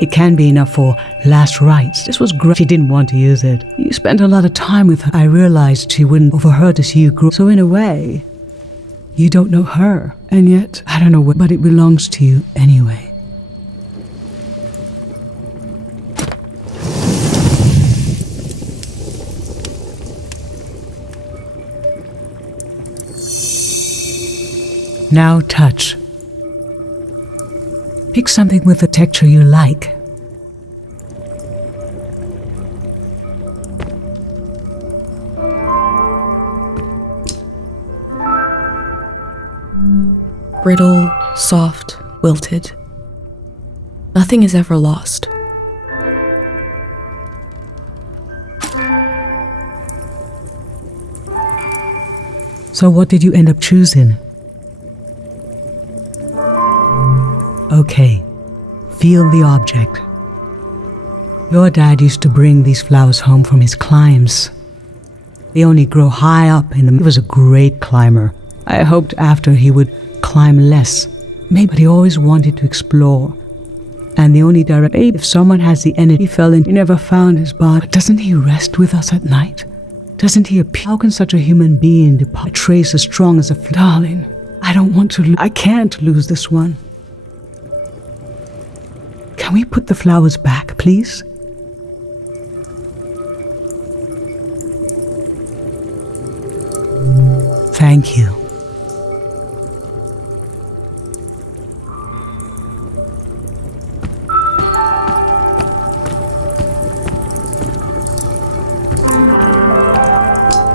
It can be enough for last rites. This was great. She didn't want to use it. You spent a lot of time with her. I realized she wouldn't overheard as you grew. So in a way, you don't know her. And yet, I don't know what, but it belongs to you anyway. Now touch. Pick something with a texture you like. Brittle, soft, wilted. Nothing is ever lost. So what did you end up choosing? Okay, feel the object. Your dad used to bring these flowers home from his climbs. They only grow high up in the... He was a great climber. I hoped after he would climb less. Maybe, but he always wanted to explore. And the only direct... Maybe if someone has the energy, he fell in, he never found his body. But doesn't he rest with us at night? Doesn't he appear? How can such a human being depart a trace as strong as a... Darling, I don't want to... I can't lose this one. Can we put the flowers back, please? Thank you.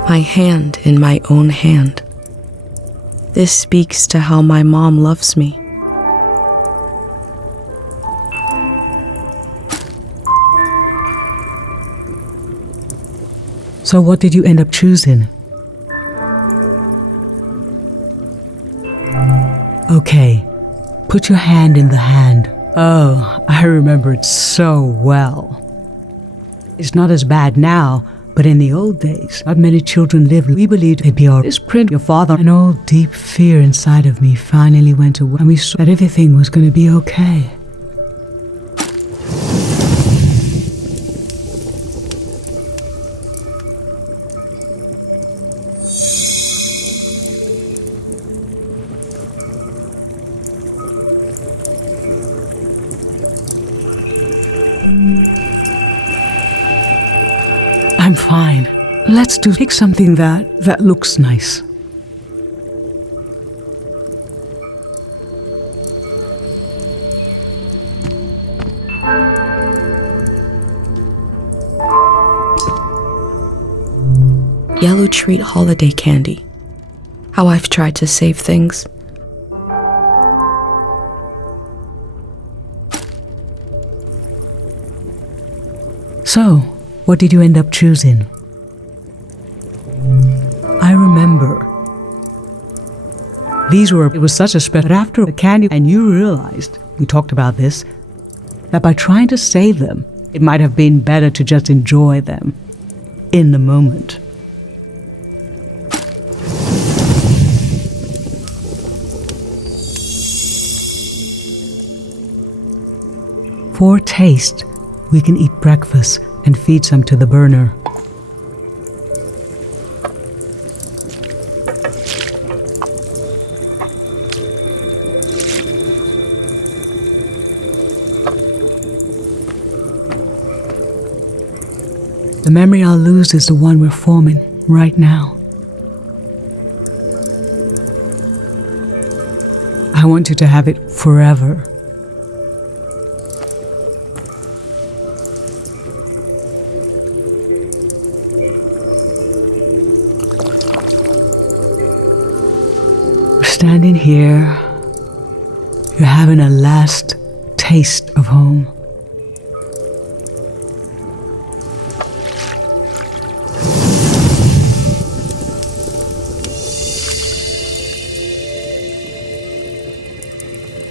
My hand in my own hand. This speaks to how my mom loves me. So what did you end up choosing? Okay, put your hand in the hand. Oh, I remember it so well. It's not as bad now, but in the old days, not many children lived. We believed it'd be all. This print, your father, an old deep fear inside of me finally went away, and we saw that everything was going to be okay. I'm fine. Let's pick something that looks nice. Yellow treat holiday candy. How I've tried to save things. So, what did you end up choosing? I remember. It was such a special, but after the candy, and you realized, we talked about this, that by trying to save them, it might have been better to just enjoy them in the moment. For taste, we can eat breakfast and feed some to the burner. The memory I'll lose is the one we're forming right now. I want you to have it forever. Standing here, you're having a last taste of home.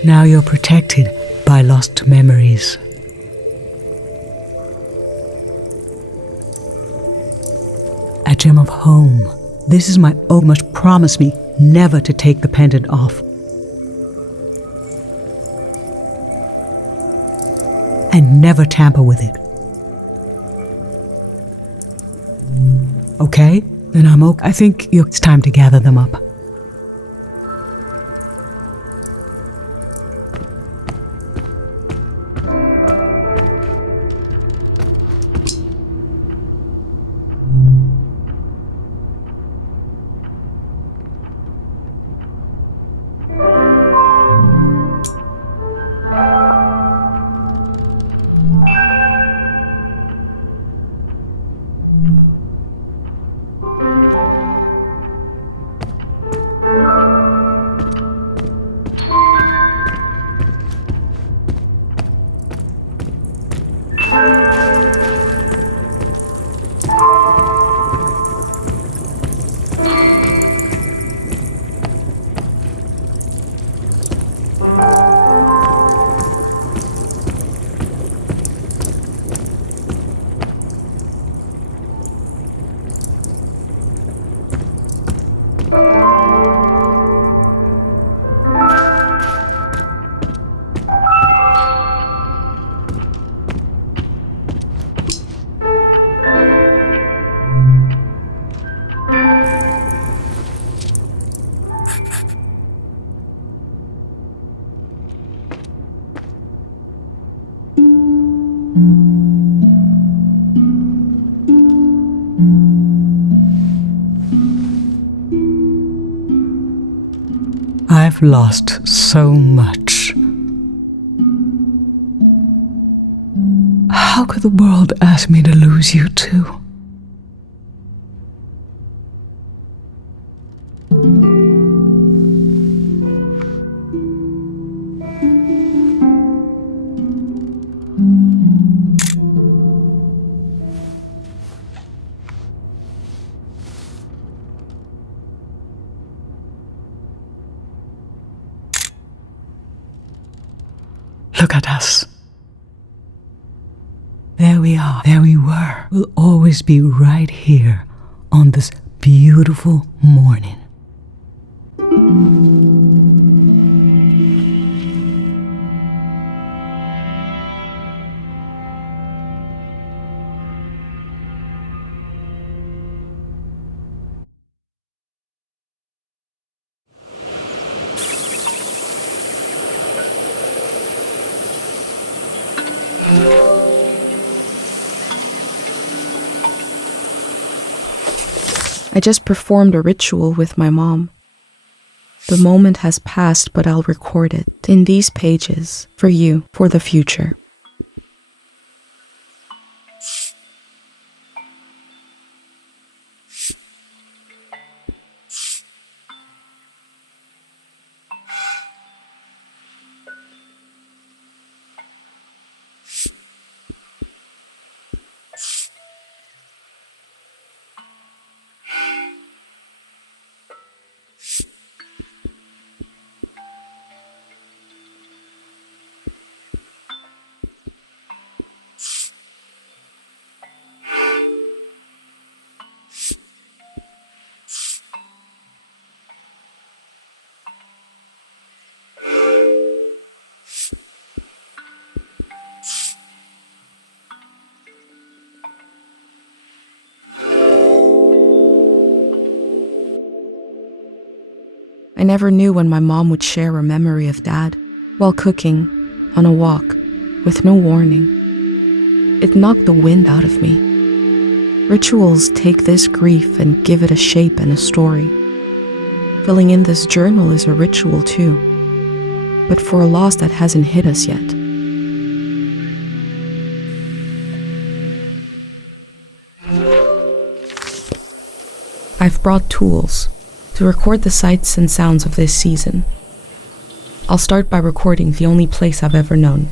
Now you're protected by lost memories. A gem of home. This is my own. You must promise me never to take the pendant off. and never tamper with it. Okay? Then I'm okay. I think it's time to gather them up. I've lost so much. How could the world ask me to lose you too? Look at us. There we are. There we were. We'll always be right here on this beautiful morning. I just performed a ritual with my mom. The moment has passed, but I'll record it in these pages for you, for the future. I never knew when my mom would share a memory of Dad while cooking, on a walk, with no warning. It knocked the wind out of me. Rituals take this grief and give it a shape and a story. Filling in this journal is a ritual too, but for a loss that hasn't hit us yet. I've brought tools to record the sights and sounds of this season. I'll start by recording the only place I've ever known.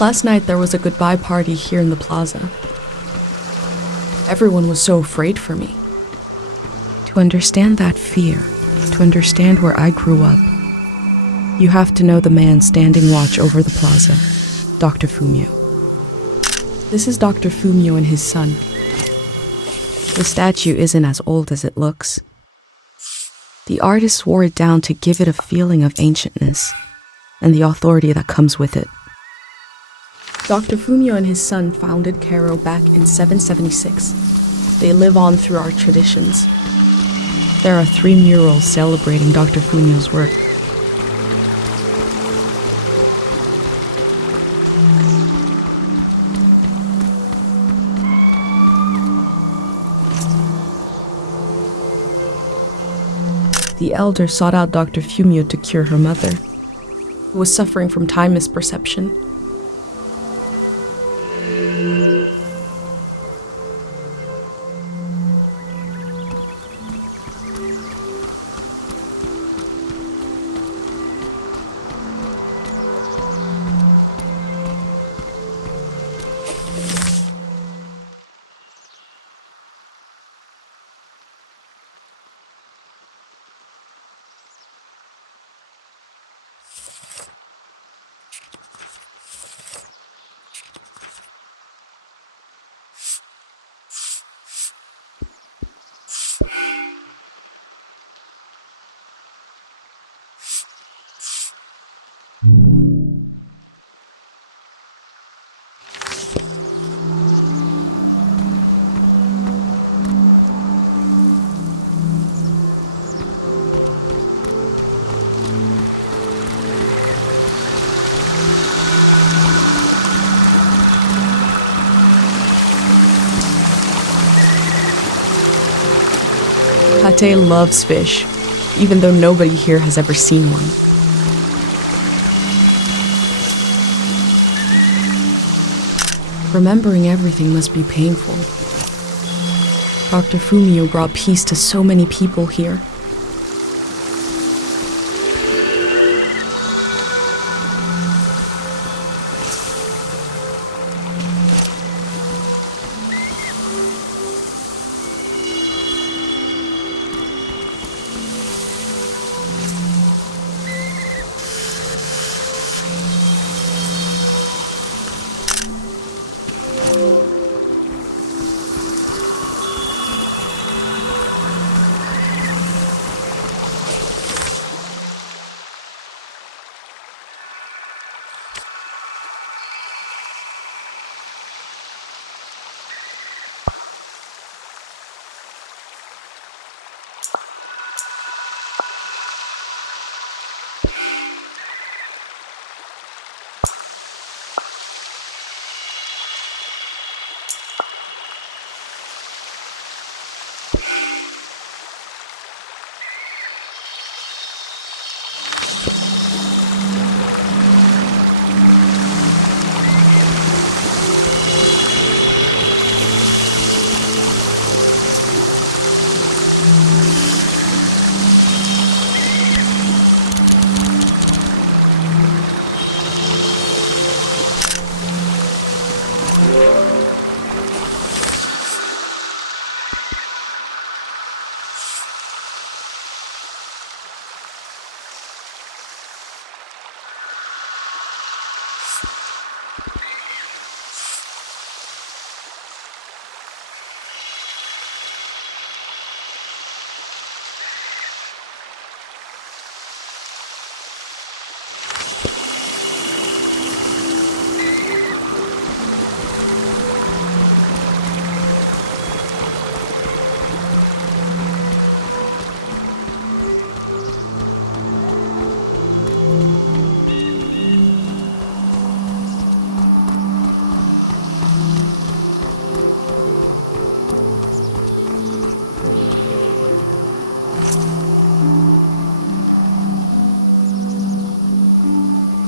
Last night there was a goodbye party here in the plaza. Everyone was so afraid for me. To understand that fear, to understand where I grew up, you have to know the man standing watch over the plaza, Dr. Fumio. This is Dr. Fumio and his son. The statue isn't as old as it looks. The artist wore it down to give it a feeling of ancientness and the authority that comes with it. Dr. Fumio and his son founded Cairo back in 776. They live on through our traditions. There are 3 murals celebrating Dr. Fumio's work. The elder sought out Dr. Fumio to cure her mother, who was suffering from time misperception. Pate loves fish, even though nobody here has ever seen one. Remembering everything must be painful. Dr. Fumio brought peace to so many people here.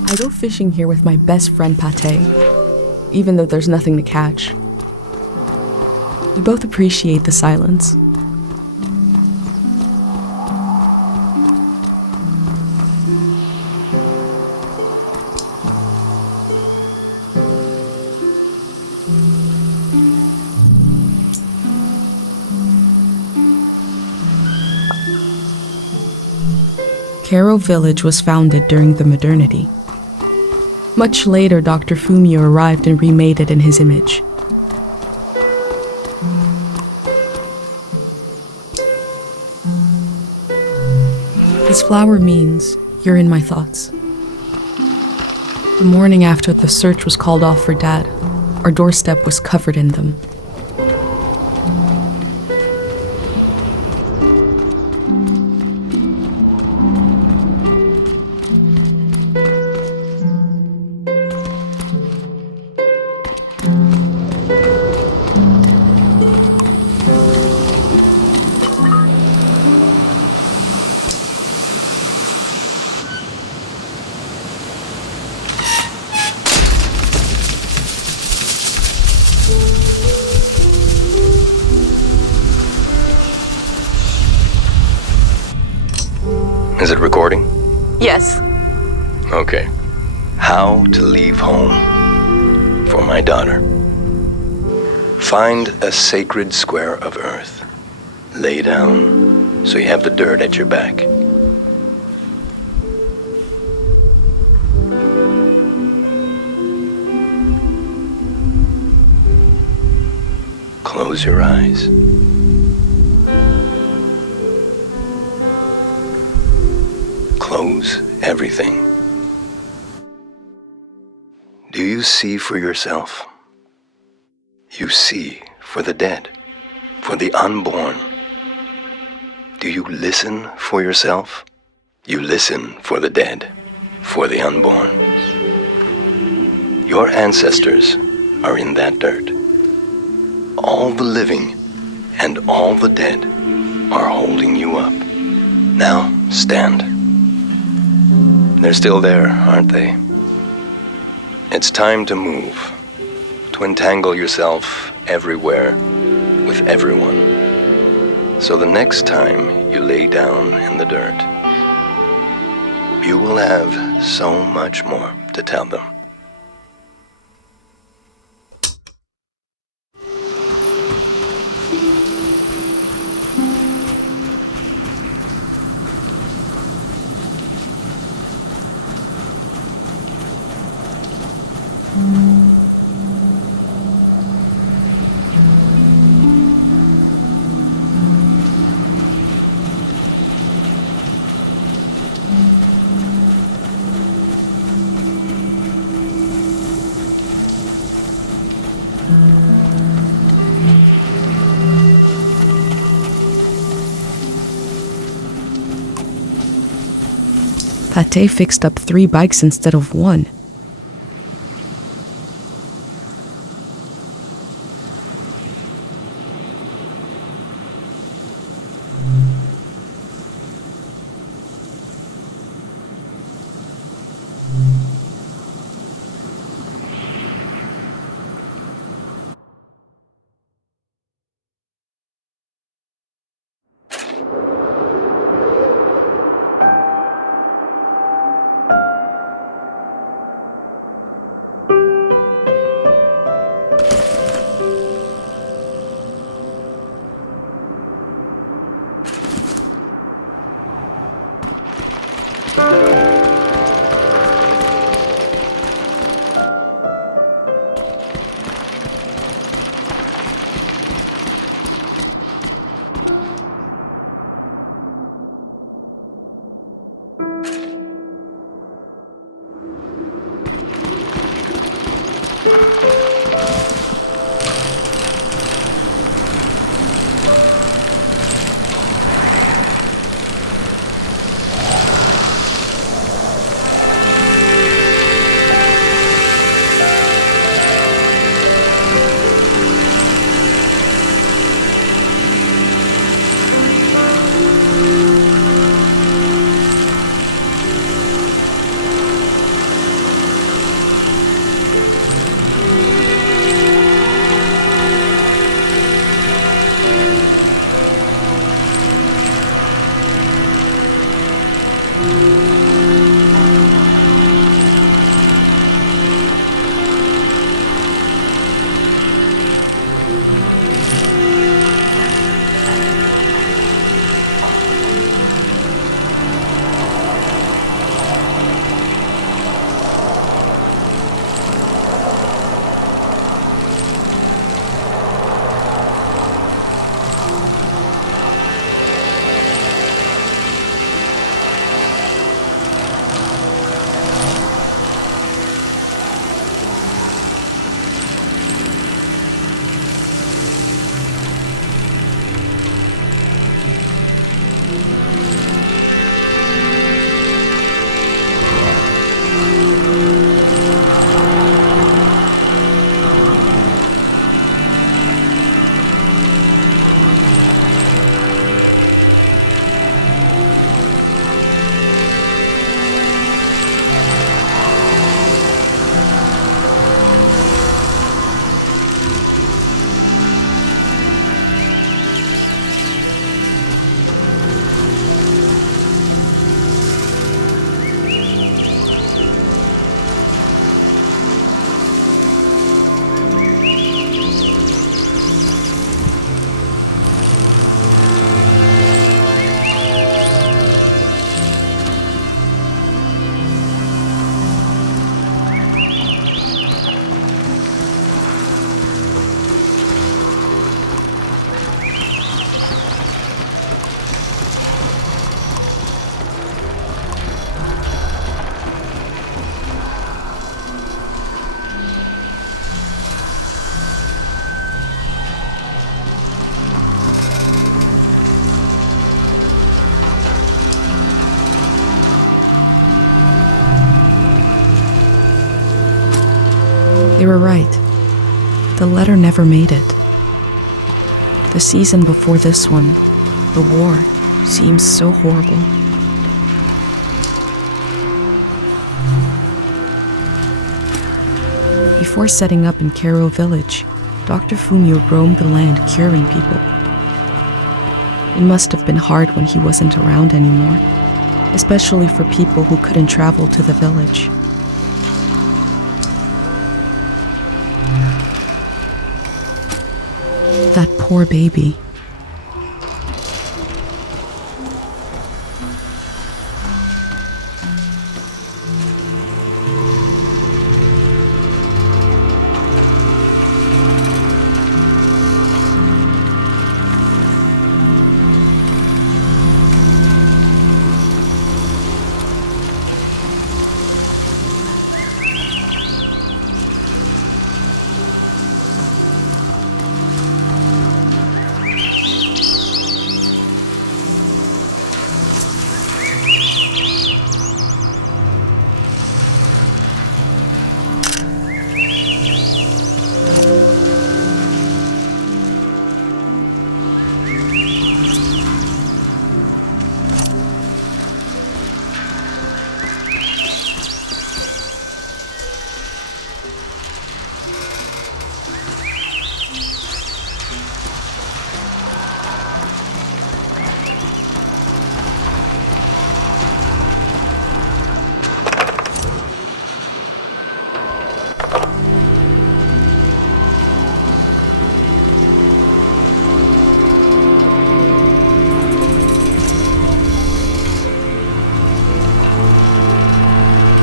I go fishing here with my best friend Pate, even though there's nothing to catch. We both appreciate the silence. Karo Village was founded during the modernity. Much later, Dr. Fumio arrived and remade it in his image. This flower means you're in my thoughts. The morning after the search was called off for Dad, our doorstep was covered in them. Is it recording? Yes. Okay. How to leave home for my daughter. Find a sacred square of earth. Lay down so you have the dirt at your back. Close your eyes. Close everything. Do you see for yourself? You see for the dead, for the unborn. Do you listen for yourself? You listen for the dead, for the unborn. Your ancestors are in that dirt. All the living and all the dead are holding you up. Now stand. They're still there, aren't they? It's time to move, to entangle yourself everywhere with everyone. So the next time you lay down in the dirt, you will have so much more to tell them. Pate fixed up 3 bikes instead of 1. They were right. The letter never made it. The season before this one, the war, seems so horrible. Before setting up in Cairo village, Dr. Fumio roamed the land curing people. It must have been hard when he wasn't around anymore, especially for people who couldn't travel to the village. That poor baby.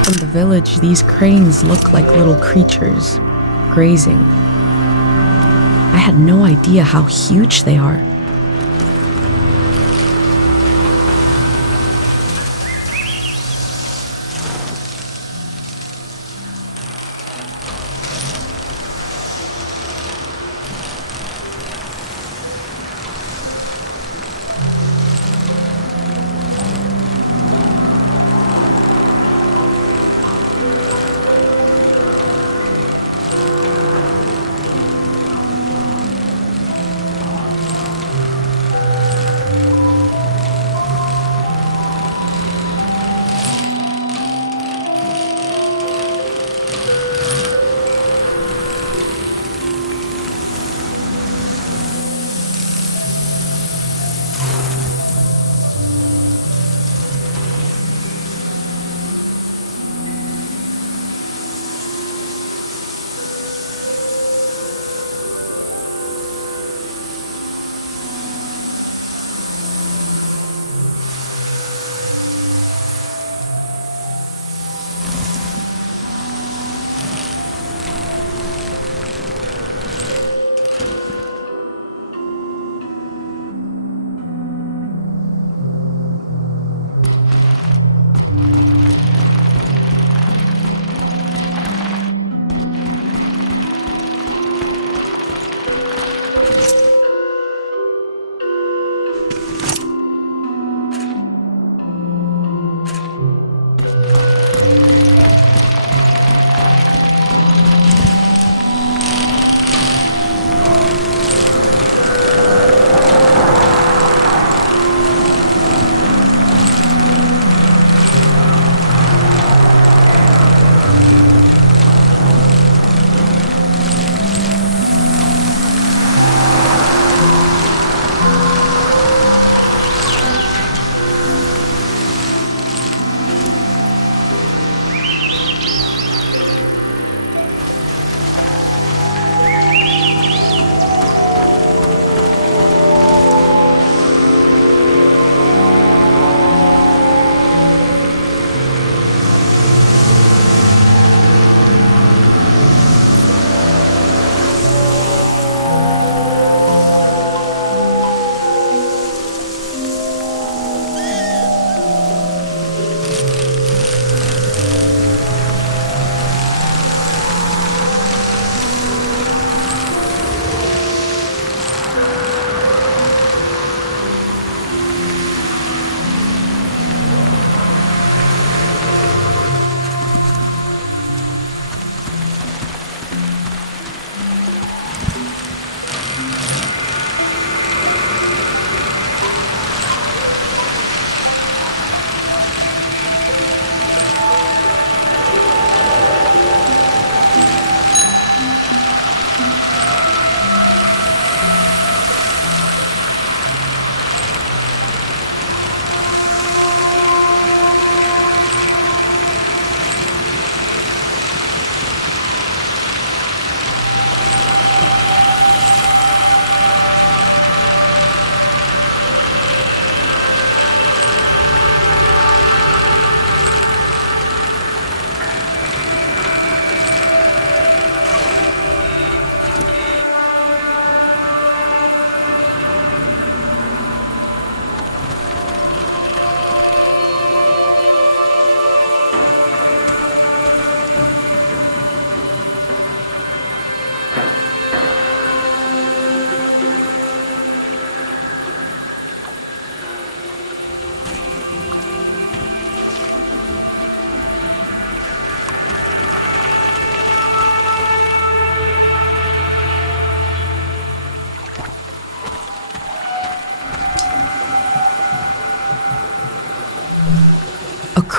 From the village, these cranes look like little creatures, grazing. I had no idea how huge they are.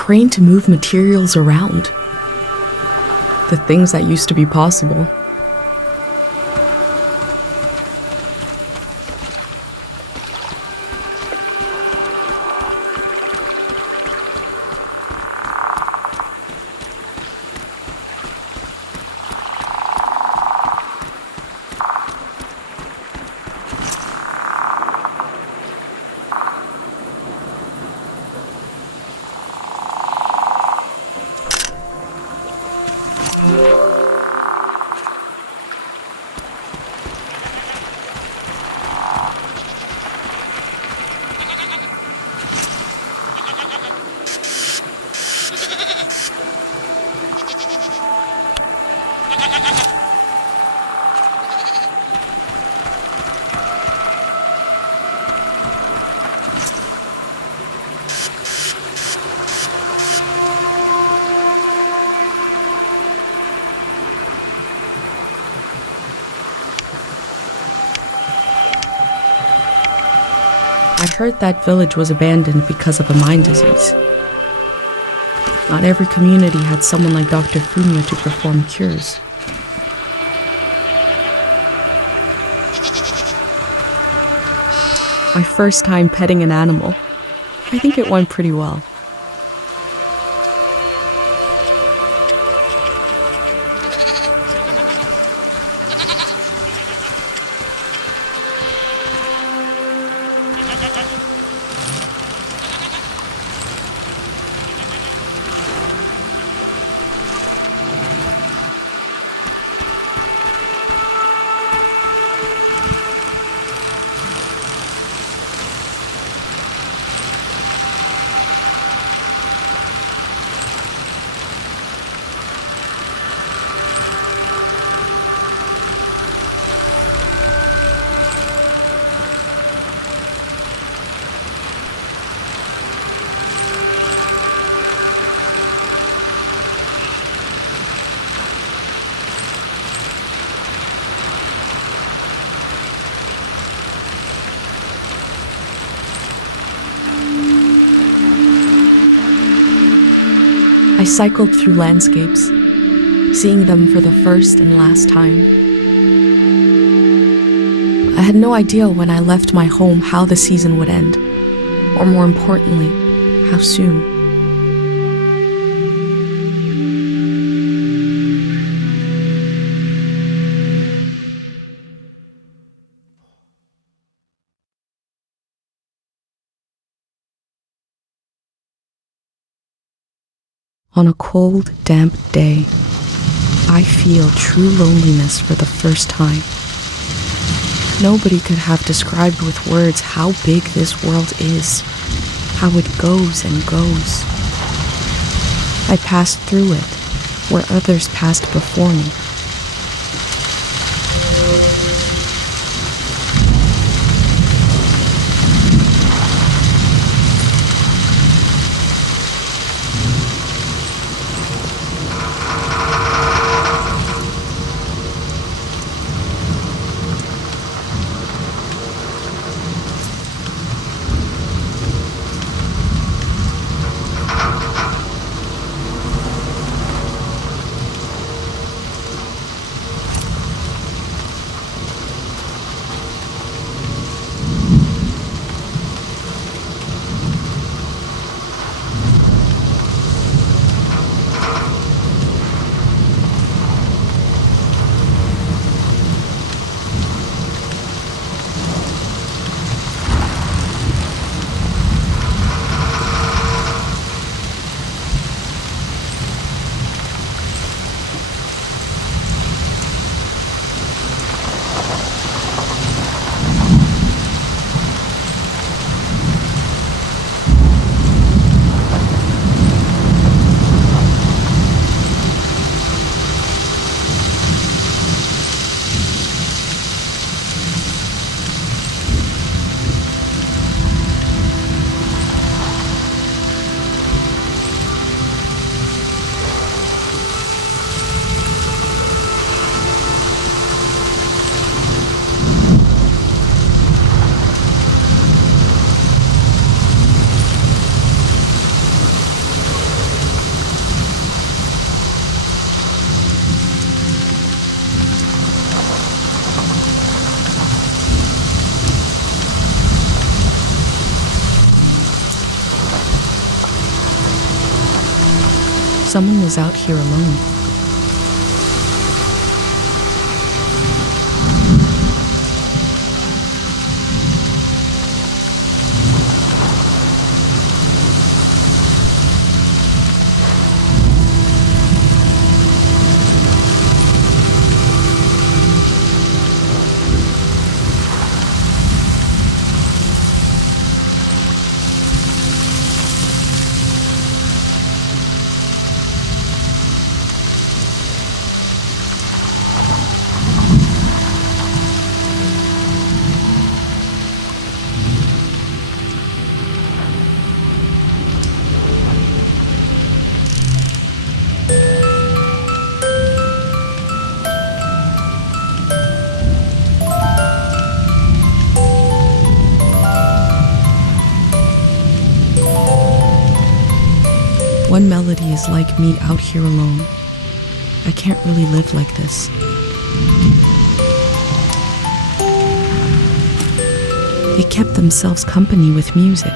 crane to move materials around. The things that used to be possible. I heard that village was abandoned because of a mind disease. Not every community had someone like Dr. Funya to perform cures. My first time petting an animal. I think it went pretty well. I cycled through landscapes, seeing them for the first and last time. I had no idea when I left my home how the season would end, or more importantly, how soon. On a cold, damp day, I feel true loneliness for the first time. Nobody could have described with words how big this world is, how it goes and goes. I passed through it, where others passed before me. someone was out here alone. One melody is like me out here alone. I can't really live like this. They kept themselves company with music.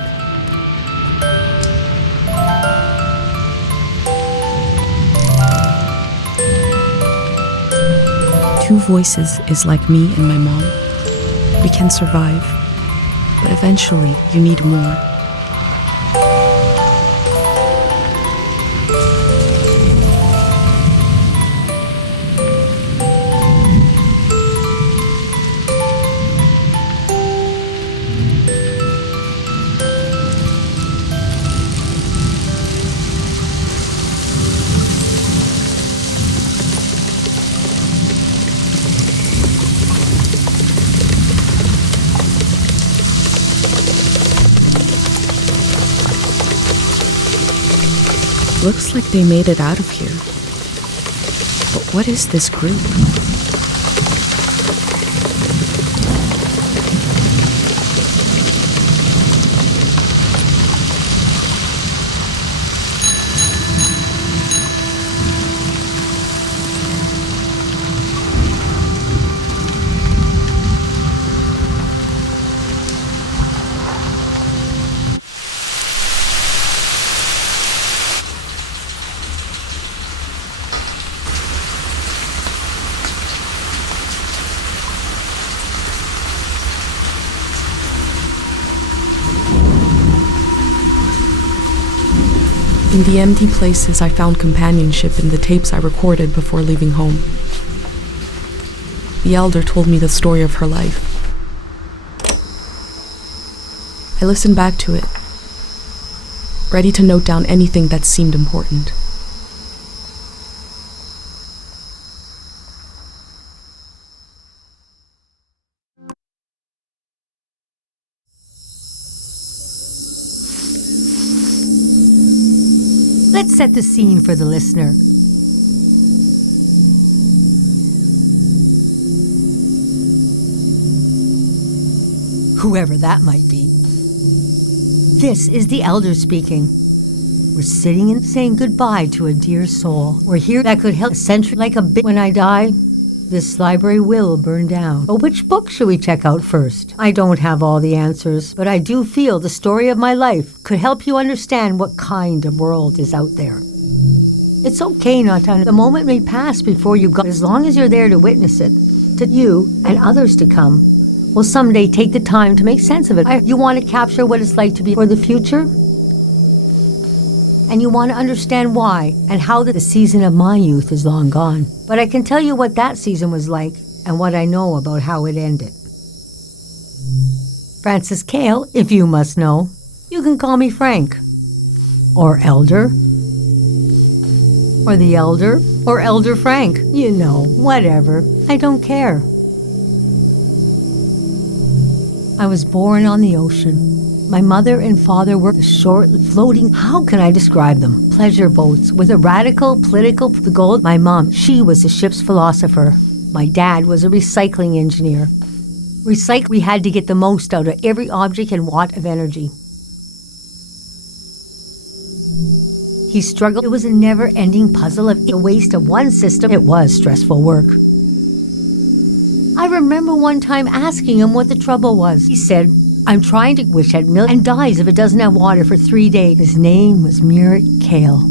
Two voices is like me and my mom. We can survive, but eventually you need more. Looks like they made it out of here. But what is this group? In the empty places, I found companionship in the tapes I recorded before leaving home. The elder told me the story of her life. I listened back to it, ready to note down anything that seemed important. Let's set the scene for the listener. Whoever that might be. This is the elder speaking. We're sitting and saying goodbye to a dear soul. We're here that could help a century like a bit. When I die, this library will burn down. But which book should we check out first? I don't have all the answers, but I do feel the story of my life could help you understand what kind of world is out there. It's okay not to. The moment may pass before you go, as long as you're there to witness it, to you and others to come. Will someday take the time to make sense of it. You want to capture what it's like to be for the future? And you want to understand why and how the season of my youth is long gone. But I can tell you what that season was like and what I know about how it ended. Francis Cale, if you must know. You can call me Frank. Or Elder. Or the Elder. Or Elder Frank. You know, whatever. I don't care. I was born on the ocean. My mother and father were the short, floating, how can I describe them? Pleasure boats with a radical political goal. My mom, she was a ship's philosopher. My dad was a recycling engineer. We had to get the most out of every object and watt of energy. He struggled. It was a never-ending puzzle of a waste of one system. It was stressful work. I remember one time asking him what the trouble was. He said, I'm trying to wish had milk and dies if it doesn't have water for 3 days. His name was Merritt Cale.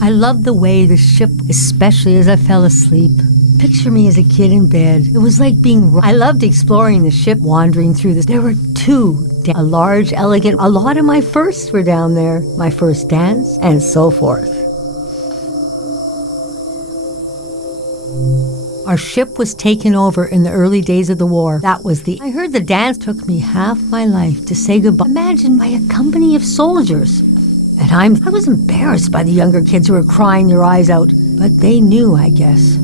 I loved the way the ship, especially as I fell asleep. Picture me as a kid in bed. It was like being... I loved exploring the ship, wandering through this. There were two. A large, elegant... A lot of my firsts were down there. My first dance, and so forth. Our ship was taken over in the early days of the war. That was the... I heard the dance took me half my life to say goodbye. Imagine by a company of soldiers. And I was embarrassed by the younger kids who were crying their eyes out. But they knew, I guess.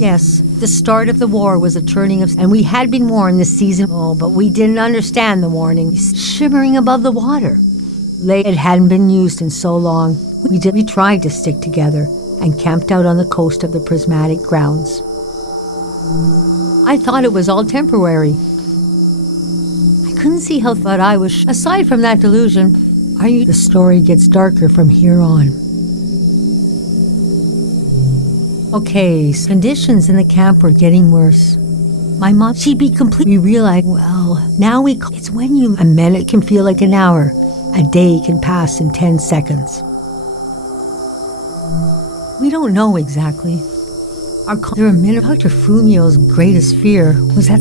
Yes, the start of the war was a turning of... And we had been warned this season. Oh, but we didn't understand the warning. Shimmering above the water. It hadn't been used in so long. We tried to stick together and camped out on the coast of the prismatic grounds. I thought it was all temporary. I couldn't see how thought I was... Aside from that delusion, the story gets darker from here on. Okay, so conditions in the camp were getting worse. My mom, she'd be completely realized, well, now it's when you... A minute can feel like an hour. A day can pass in 10 seconds. We don't know exactly. There were minutes. Dr. Fumio's greatest fear was that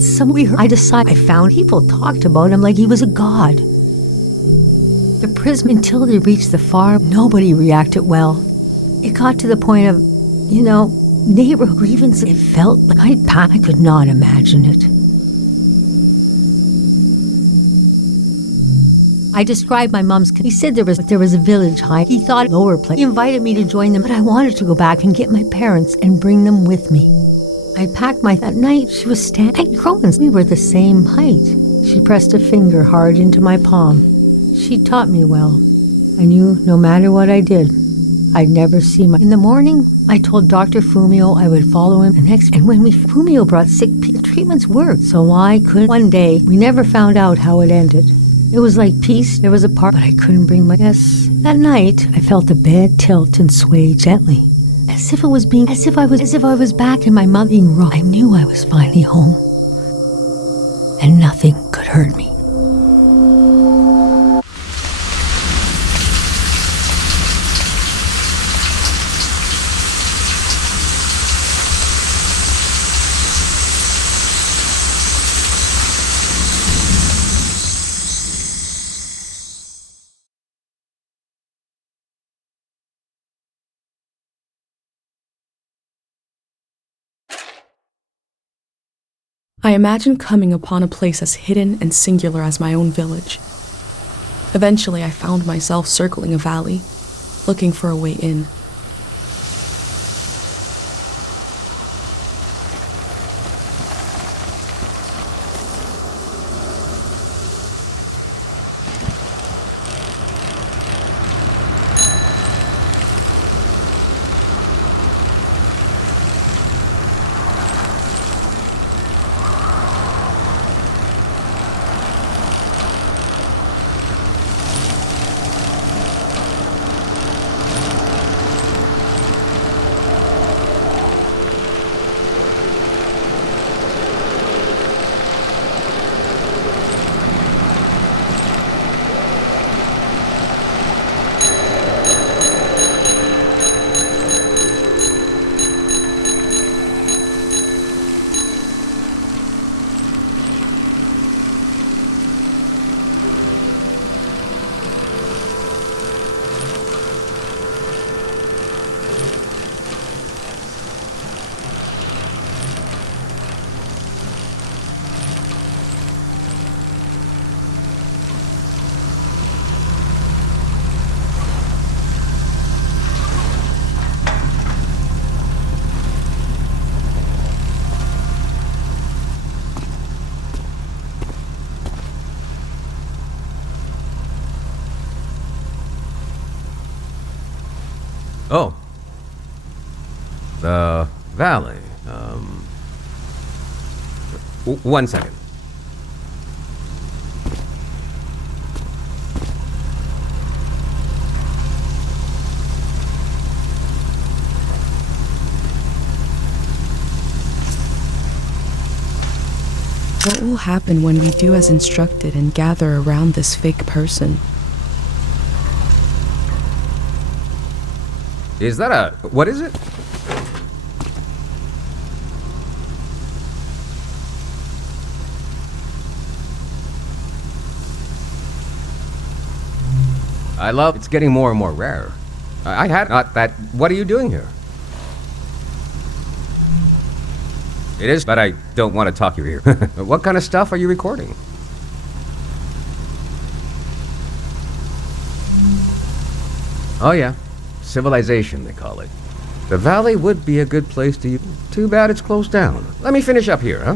I found people talked about him like he was a god. The prism, until they reached the farm, nobody reacted well. It got to the point of, neighborhood grievance. It felt like I could not imagine it. I described my mom's... He said there was a village high. He thought lower place. He invited me to join them, but I wanted to go back and get my parents and bring them with me. I packed that night. She was standing. I'd grown. We were the same height. She pressed a finger hard into my palm. She taught me well. I knew no matter what I did, I'd never see In the morning, I told Dr. Fumio I would follow him and when Fumio brought sick people, the treatments worked. So I could... One day, we never found out how it ended. It was like peace. There was a part, but I couldn't bring my... Yes. That night, I felt the bed tilt and sway gently. As if I was back in my mother being wrong. I knew I was finally home. And nothing could hurt me. I imagined coming upon a place as hidden and singular as my own village. Eventually, I found myself circling a valley, looking for a way in. Oh. The valley. One second. What will happen when we do as instructed and gather around this fake person? Is that a... what is it? I love... It's getting more and more rare. I had not that... What are you doing here? It is, but I don't want to talk your ear. What kind of stuff are you recording? Oh yeah, civilization they call it. The valley would be a good place to... Too bad it's closed down. Let me finish up here, huh?